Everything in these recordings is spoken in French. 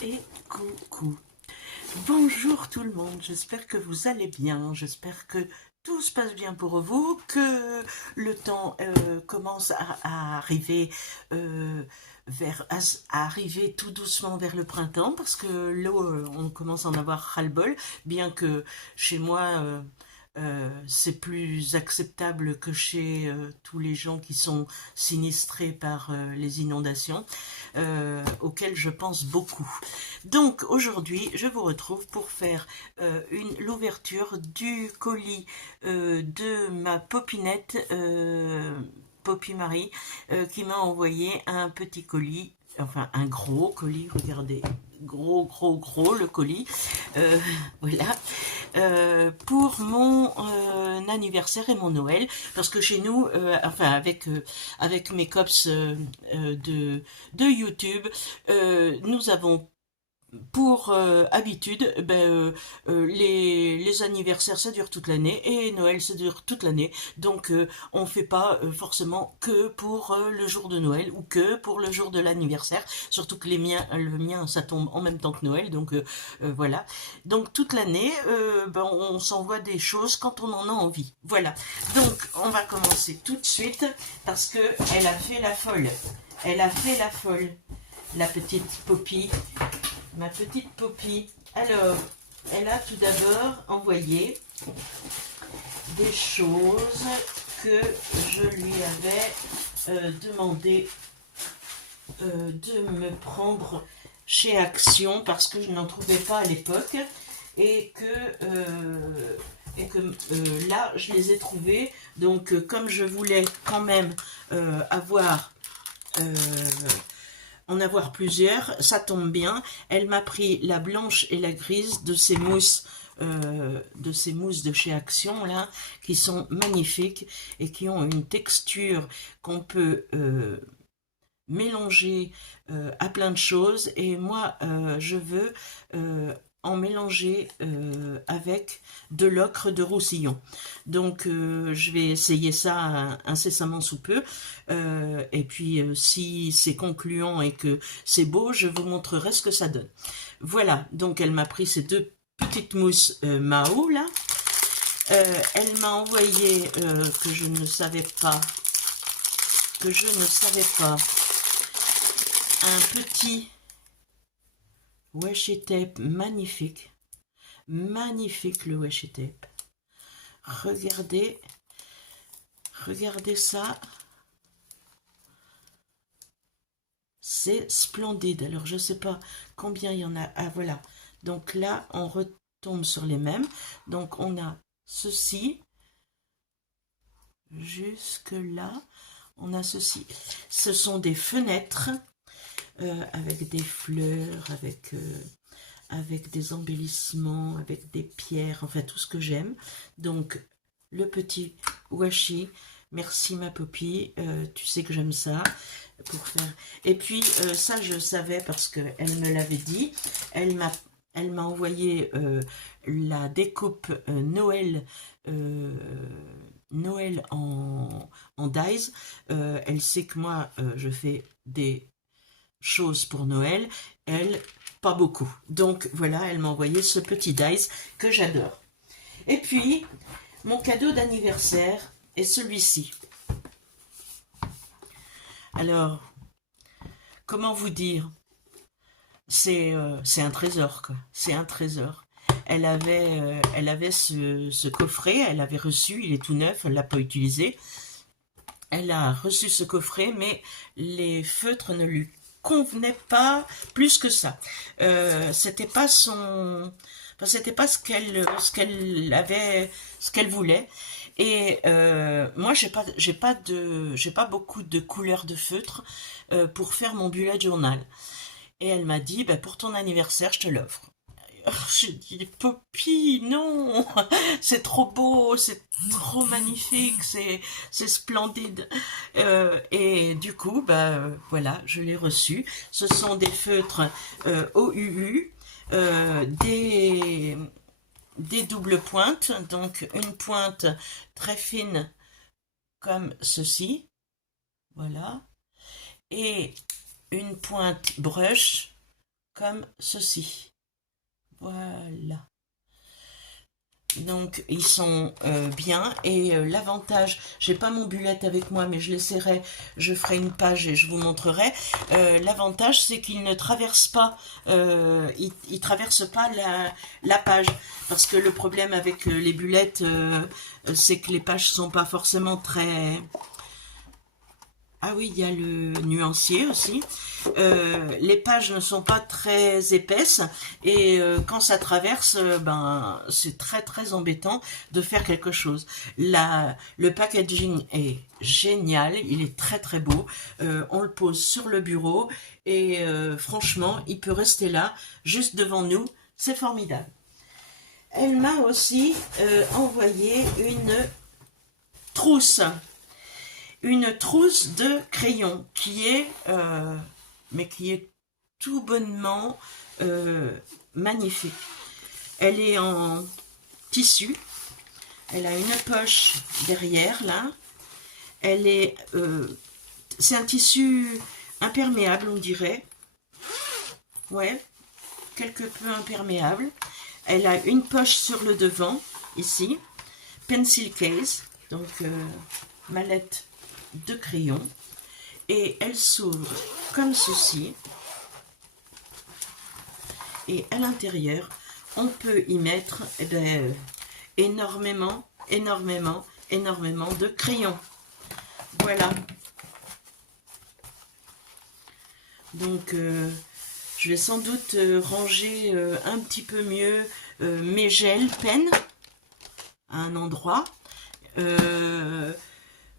Et coucou. Bonjour tout le monde, j'espère que vous allez bien, j'espère que tout se passe bien pour vous, que le temps commence à arriver à arriver tout doucement vers le printemps, parce que l'eau, on commence à en avoir ras-le-bol, bien que chez moi, c'est plus acceptable que chez tous les gens qui sont sinistrés par les inondations, auxquels je pense beaucoup. Donc aujourd'hui, je vous retrouve pour faire l'ouverture du colis de ma popinette, Poppy Marie, qui m'a envoyé un petit colis, enfin un gros colis, regardez, gros le colis, euh, voilà, pour mon anniversaire et mon Noël, parce que chez nous, enfin avec mes cops de YouTube, nous avons pour habitude, les anniversaires ça dure toute l'année et Noël ça dure toute l'année. Donc on fait pas forcément que pour le jour de Noël ou que pour le jour de l'anniversaire. Surtout que le mien ça tombe en même temps que Noël. Donc voilà. Donc toute l'année, on s'envoie des choses quand on en a envie. Voilà. Donc on va commencer tout de suite parce que elle a fait la folle. Elle a fait la folle, la petite Poppy. Ma petite Poppy. Alors, elle a tout d'abord envoyé des choses que je lui avais demandé de me prendre chez Action parce que je n'en trouvais pas à l'époque et que là je les ai trouvées. Donc comme je voulais quand même avoir en avoir plusieurs, ça tombe bien. Elle m'a pris la blanche et la grise de ces mousses de chez Action là, qui sont magnifiques et qui ont une texture qu'on peut mélanger à plein de choses. Et moi, je veux en mélanger avec de l'ocre de Roussillon. Donc je vais essayer ça incessamment sous peu. Et puis si c'est concluant et que c'est beau, je vous montrerai ce que ça donne. Voilà, donc elle m'a pris ces deux petites mousses Mao là. Elle m'a envoyé que je ne savais pas un petit washi tape magnifique. Magnifique le washi tape. Regardez. Regardez ça. C'est splendide. Alors je ne sais pas combien il y en a. Ah voilà. Donc là, on retombe sur les mêmes. Donc on a ceci. Jusque là. On a ceci. Ce sont des fenêtres avec des fleurs, avec des embellissements, avec des pierres, enfin tout ce que j'aime. Donc le petit washi, merci ma Poppy, tu sais que j'aime ça pour faire. Et puis ça je savais parce qu'elle me l'avait dit, elle m'a envoyé la découpe euh, Noël en dies. Elle sait que moi je fais des choses pour Noël, elle, pas beaucoup. Donc voilà, elle m'a envoyé ce petit dice que j'adore. Et puis, mon cadeau d'anniversaire est celui-ci. Alors, comment vous dire? C'est un trésor, quoi. C'est un trésor. Elle avait ce coffret, elle avait reçu, il est tout neuf, elle ne l'a pas utilisé. Elle a reçu ce coffret, mais les feutres ne lui convenaient pas plus que ça. C'était pas son, enfin, c'était pas ce qu'elle voulait. Et moi, j'ai pas beaucoup de couleurs de feutre pour faire mon bullet journal. Et elle m'a dit, bah, pour ton anniversaire, je te l'offre. J'ai dit, Poppy, non, c'est trop beau, c'est trop magnifique, c'est splendide. Et du coup, bah voilà, je l'ai reçu. Ce sont des feutres OUU, des doubles pointes, donc une pointe très fine comme ceci, voilà, et une pointe brush comme ceci. Voilà. Donc ils sont bien et l'avantage, j'ai pas mon bullet avec moi mais je l'essaierai, je ferai une page et je vous montrerai. L'avantage c'est qu'il ne traverse pas, il traverse pas la page parce que le problème avec les bullettes c'est que les pages sont pas forcément très... Ah oui, il y a le nuancier aussi. Les pages ne sont pas très épaisses et quand ça traverse, ben c'est très très embêtant de faire quelque chose. Le packaging est génial, il est très très beau. On le pose sur le bureau et franchement, il peut rester là, juste devant nous. C'est formidable. Elle m'a aussi envoyé trousse une trousse de crayons mais qui est tout bonnement magnifique. Elle est en tissu, elle a une poche derrière là, c'est un tissu imperméable on dirait, ouais, quelque peu imperméable. Elle a une poche sur le devant ici, pencil case, donc mallette de crayon, et elle s'ouvre comme ceci et à l'intérieur on peut y mettre énormément de crayons. Voilà, donc je vais sans doute ranger un petit peu mieux mes gels pens à un endroit.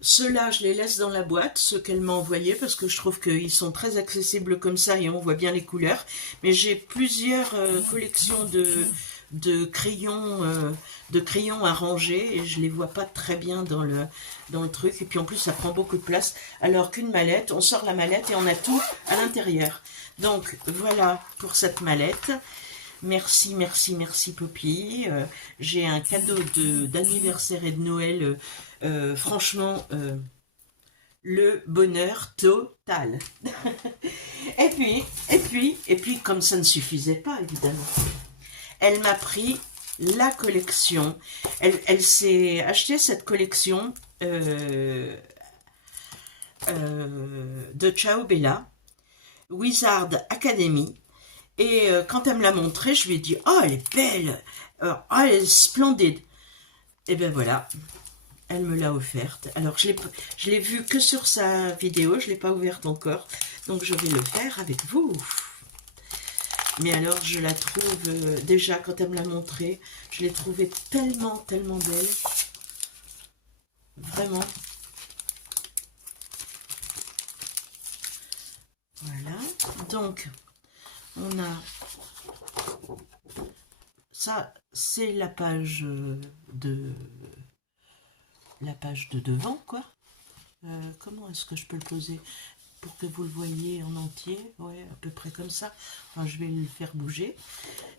Ceux-là, je les laisse dans la boîte, ceux qu'elle m'a envoyés, parce que je trouve qu'ils sont très accessibles comme ça et on voit bien les couleurs. Mais j'ai plusieurs collections de crayons à ranger et je les vois pas très bien dans le truc. Et puis en plus, ça prend beaucoup de place. Alors qu'une mallette, on sort la mallette et on a tout à l'intérieur. Donc voilà pour cette mallette. Merci, merci, merci Poppy. J'ai un cadeau d'anniversaire et de Noël. Franchement, le bonheur total. et puis, comme ça ne suffisait pas, évidemment, elle m'a pris la collection. Elle s'est acheté cette collection de Ciao Bella, Wizard Academy. Et quand elle me l'a montrée, je lui ai dit « Oh, elle est belle, oh, elle est splendide !» Et ben voilà, elle me l'a offerte. Alors, je l'ai vue que sur sa vidéo, je ne l'ai pas ouverte encore. Donc, je vais le faire avec vous. Mais alors, je la trouve, déjà, quand elle me l'a montrée, je l'ai trouvée tellement, tellement belle. Vraiment. Voilà. Donc, on a... Ça, c'est la page de devant, quoi. Comment est-ce que je peux le poser pour que vous le voyez en entier? Ouais, à peu près comme ça. Enfin, je vais le faire bouger.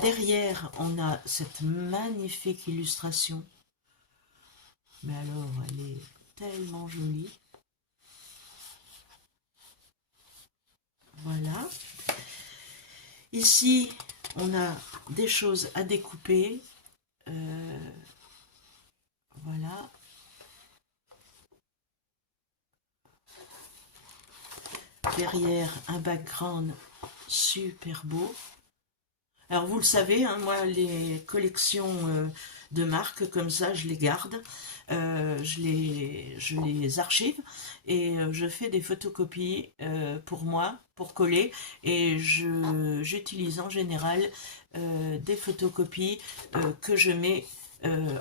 Derrière, on a cette magnifique illustration. Mais alors, elle est tellement jolie. Voilà. Ici, on a des choses à découper. Voilà. Derrière, un background super beau. Alors, vous le savez, hein, moi, les collections de marques comme ça, je les garde. Je les archive et je fais des photocopies pour moi, pour coller. Et j'utilise en général des photocopies que je mets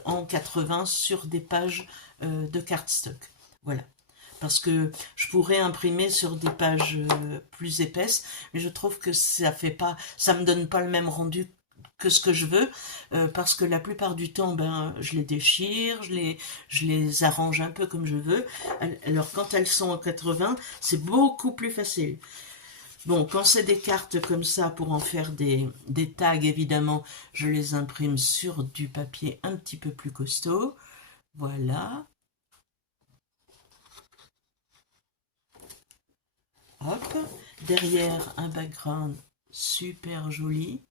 en 80 sur des pages de cardstock. Voilà. Parce que je pourrais imprimer sur des pages plus épaisses, mais je trouve que ça me donne pas le même rendu que ce que je veux, parce que la plupart du temps, ben, je les déchire, je les arrange un peu comme je veux. Alors quand elles sont en 80, c'est beaucoup plus facile. Bon, quand c'est des cartes comme ça, pour en faire des tags, évidemment, je les imprime sur du papier un petit peu plus costaud. Voilà. Hop, derrière un background super joli.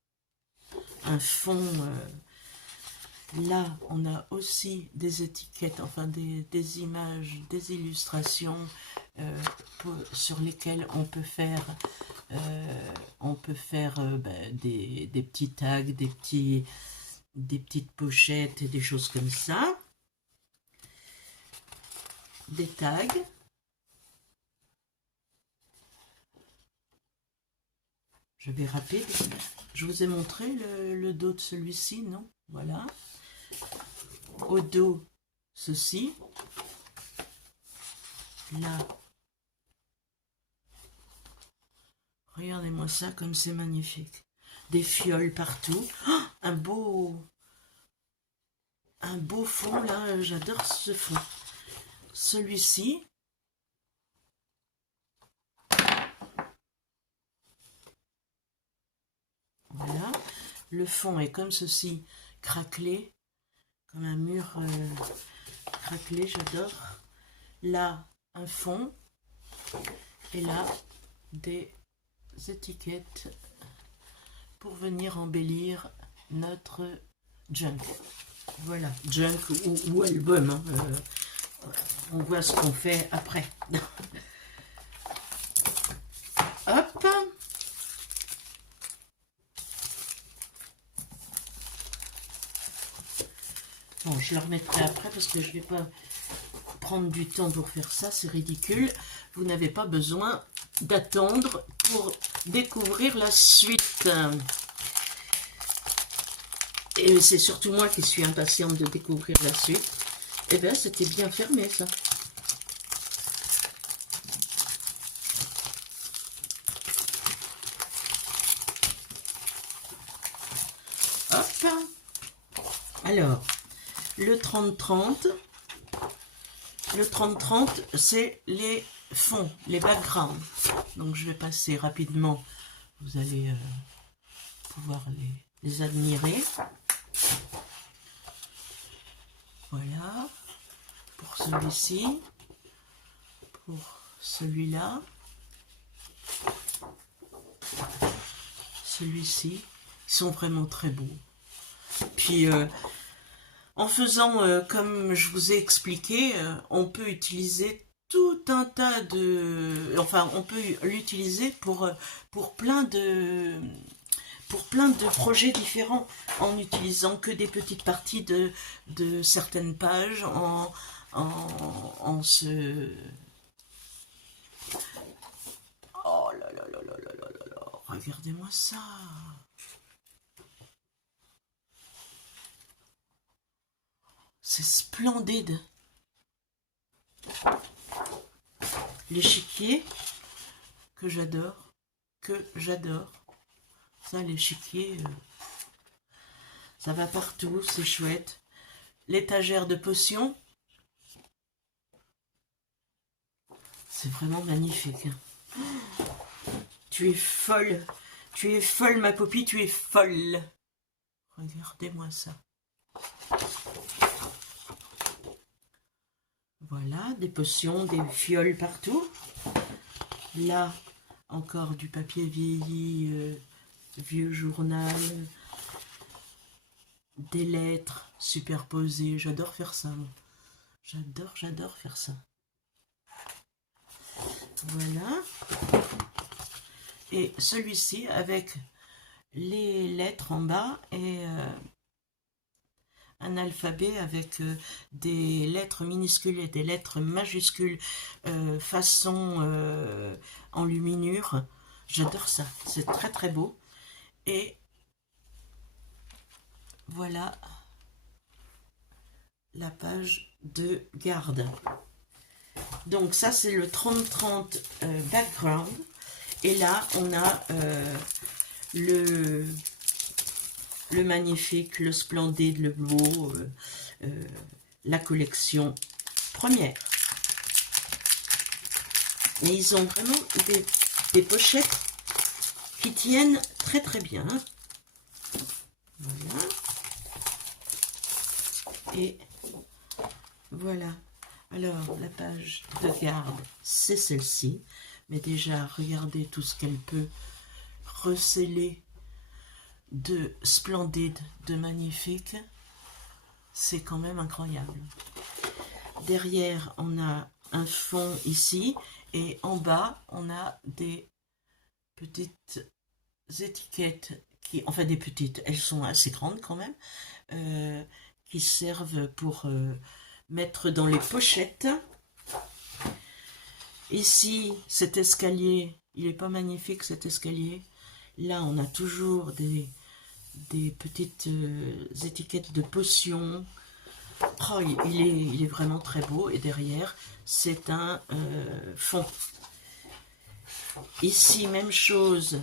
Un fond, là on a aussi des étiquettes, enfin des images, des illustrations sur lesquelles on peut faire des petits tags, des petites pochettes et des choses comme ça. Des tags. Je vais rapide. Je vous ai montré le dos de celui-ci, non? Voilà. Au dos, ceci. Là. Regardez-moi ça comme c'est magnifique. Des fioles partout. Oh, un beau fond là, j'adore ce fond. Celui-ci. Voilà. Le fond est comme ceci, craquelé, comme un mur craquelé, j'adore. Là, un fond. Et là, des étiquettes pour venir embellir notre junk. Voilà, junk ou album. Hein. On voit ce qu'on fait après. Hop. Bon, je le remettrai après parce que je ne vais pas prendre du temps pour faire ça, c'est ridicule. Vous n'avez pas besoin d'attendre pour découvrir la suite. Et c'est surtout moi qui suis impatiente de découvrir la suite. Eh bien, c'était bien fermé, ça. Hop. Alors, le 30-30. Le 30-30, c'est les fonds, les backgrounds. Donc, je vais passer rapidement. Vous allez pouvoir les admirer. Voilà. Pour celui-ci. Pour celui-là. Celui-ci. Ils sont vraiment très beaux. Puis, en faisant comme je vous ai expliqué, on peut utiliser tout un tas de... Enfin, on peut l'utiliser pour plein de projets différents, en n'utilisant que des petites parties de certaines pages, en se... Oh là là là là là là là là, regardez-moi ça. C'est splendide. L'échiquier, que j'adore. Ça, l'échiquier, ça va partout, c'est chouette. L'étagère de potions, c'est vraiment magnifique. Tu es folle. Tu es folle, ma poppy, tu es folle. Regardez-moi ça. Voilà, des potions, des fioles partout. Là, encore du papier vieilli, vieux journal, des lettres superposées. J'adore faire ça. J'adore faire ça. Voilà. Et celui-ci avec les lettres en bas et un alphabet avec des lettres minuscules et des lettres majuscules façon enluminure. J'adore ça, c'est très très beau. Et voilà la page de garde. Donc ça c'est le 30-30 background. Et là on a le magnifique, le splendide, le beau, la collection première. Et ils ont vraiment des pochettes qui tiennent très très bien. Voilà. Et voilà. Alors, la page de garde, c'est celle-ci. Mais déjà, regardez tout ce qu'elle peut recellé de splendide, de magnifique. C'est quand même incroyable. Derrière, on a un fond ici, et en bas, on a des petites étiquettes, enfin des petites, elles sont assez grandes quand même, qui servent pour mettre dans les pochettes. Ici, cet escalier, il est pas magnifique cet escalier. Là, on a toujours des petites étiquettes de potions. Oh, il est vraiment très beau. Et derrière, c'est un fond. Ici, même chose,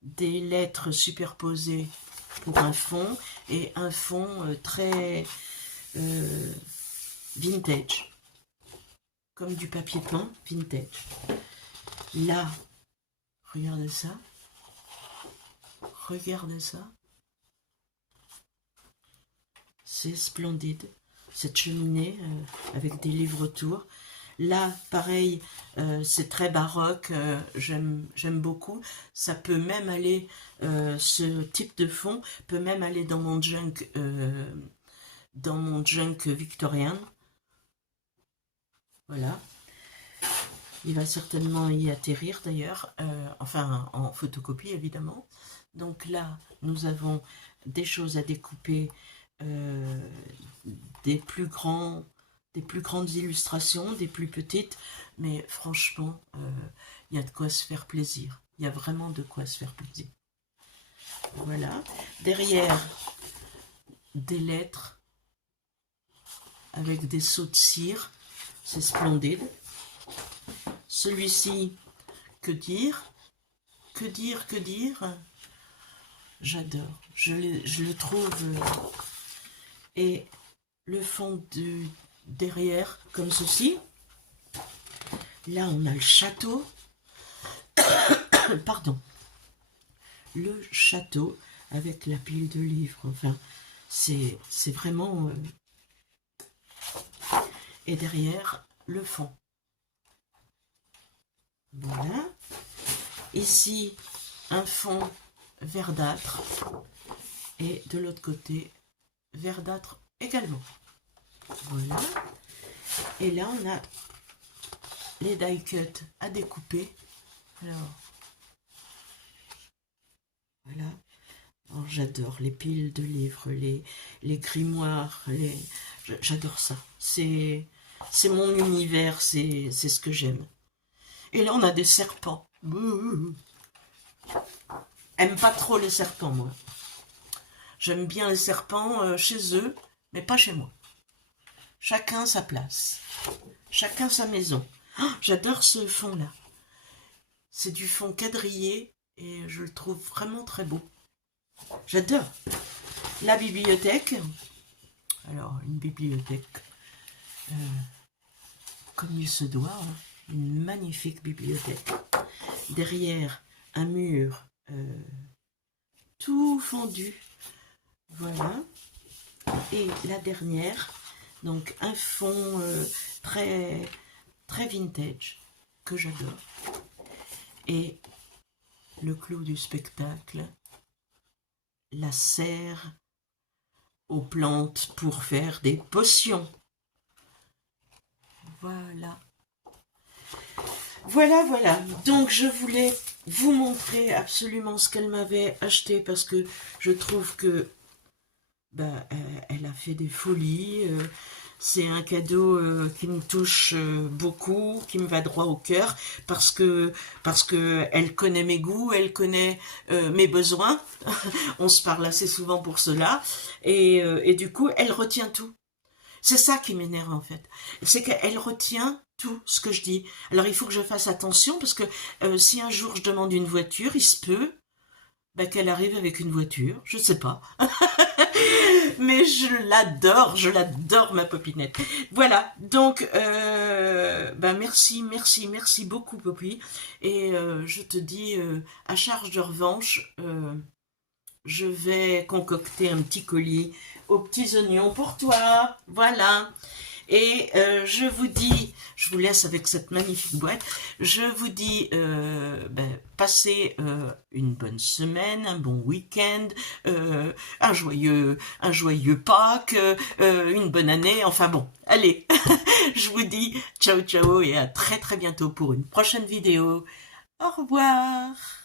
des lettres superposées pour un fond. Et un fond très vintage. Comme du papier peint vintage. Là, regardez ça. Regardez ça. C'est splendide. Cette cheminée avec des livres autour. Là, pareil, c'est très baroque. J'aime beaucoup. Ça peut même aller, ce type de fond peut même aller dans mon junk victorien. Voilà. Il va certainement y atterrir d'ailleurs, enfin en photocopie évidemment. Donc là, nous avons des choses à découper, des plus grandes illustrations, des plus petites, mais franchement, il y a de quoi se faire plaisir. Il y a vraiment de quoi se faire plaisir. Voilà. Derrière, des lettres avec des sauts de cire. C'est splendide. Celui-ci, que dire? Que dire? Que dire? J'adore. Je le trouve. Et le fond derrière, comme ceci. Là, on a le château. Pardon. Le château avec la pile de livres. Enfin, c'est vraiment... Et derrière, le fond. Voilà. Ici, un fond verdâtre. Et de l'autre côté, verdâtre également. Voilà. Et là, on a les die cuts à découper. Alors, voilà. Alors, j'adore les piles de livres, les grimoires, j'adore ça. C'est mon univers, c'est ce que j'aime. Et là, on a des serpents. J'aime pas trop les serpents, moi. J'aime bien les serpents chez eux, mais pas chez moi. Chacun sa place. Chacun sa maison. Oh, j'adore ce fond-là. C'est du fond quadrillé et je le trouve vraiment très beau. J'adore. La bibliothèque. Alors, une bibliothèque comme il se doit. Hein. Une magnifique bibliothèque. Derrière, un mur tout fondu. Voilà. Et la dernière, donc un fond très, très vintage que j'adore. Et le clou du spectacle, la serre aux plantes pour faire des potions. Voilà. Voilà, voilà. Donc, je voulais vous montrer absolument ce qu'elle m'avait acheté parce que je trouve que elle a fait des folies. C'est un cadeau qui me touche beaucoup, qui me va droit au cœur parce que elle connaît mes goûts, elle connaît mes besoins. On se parle assez souvent pour cela et du coup, elle retient tout. C'est ça qui m'énerve en fait. C'est qu'elle retient tout ce que je dis. Alors il faut que je fasse attention parce que si un jour je demande une voiture, il se peut qu'elle arrive avec une voiture, je sais pas. Mais je l'adore ma popinette. Voilà, donc merci beaucoup Poppy. Et je te dis à charge de revanche, je vais concocter un petit colis aux petits oignons pour toi. Voilà. Et je vous dis, je vous laisse avec cette magnifique boîte, je vous dis, passez une bonne semaine, un bon week-end, un joyeux Pâques, une bonne année, enfin bon, allez, je vous dis ciao ciao et à très très bientôt pour une prochaine vidéo. Au revoir.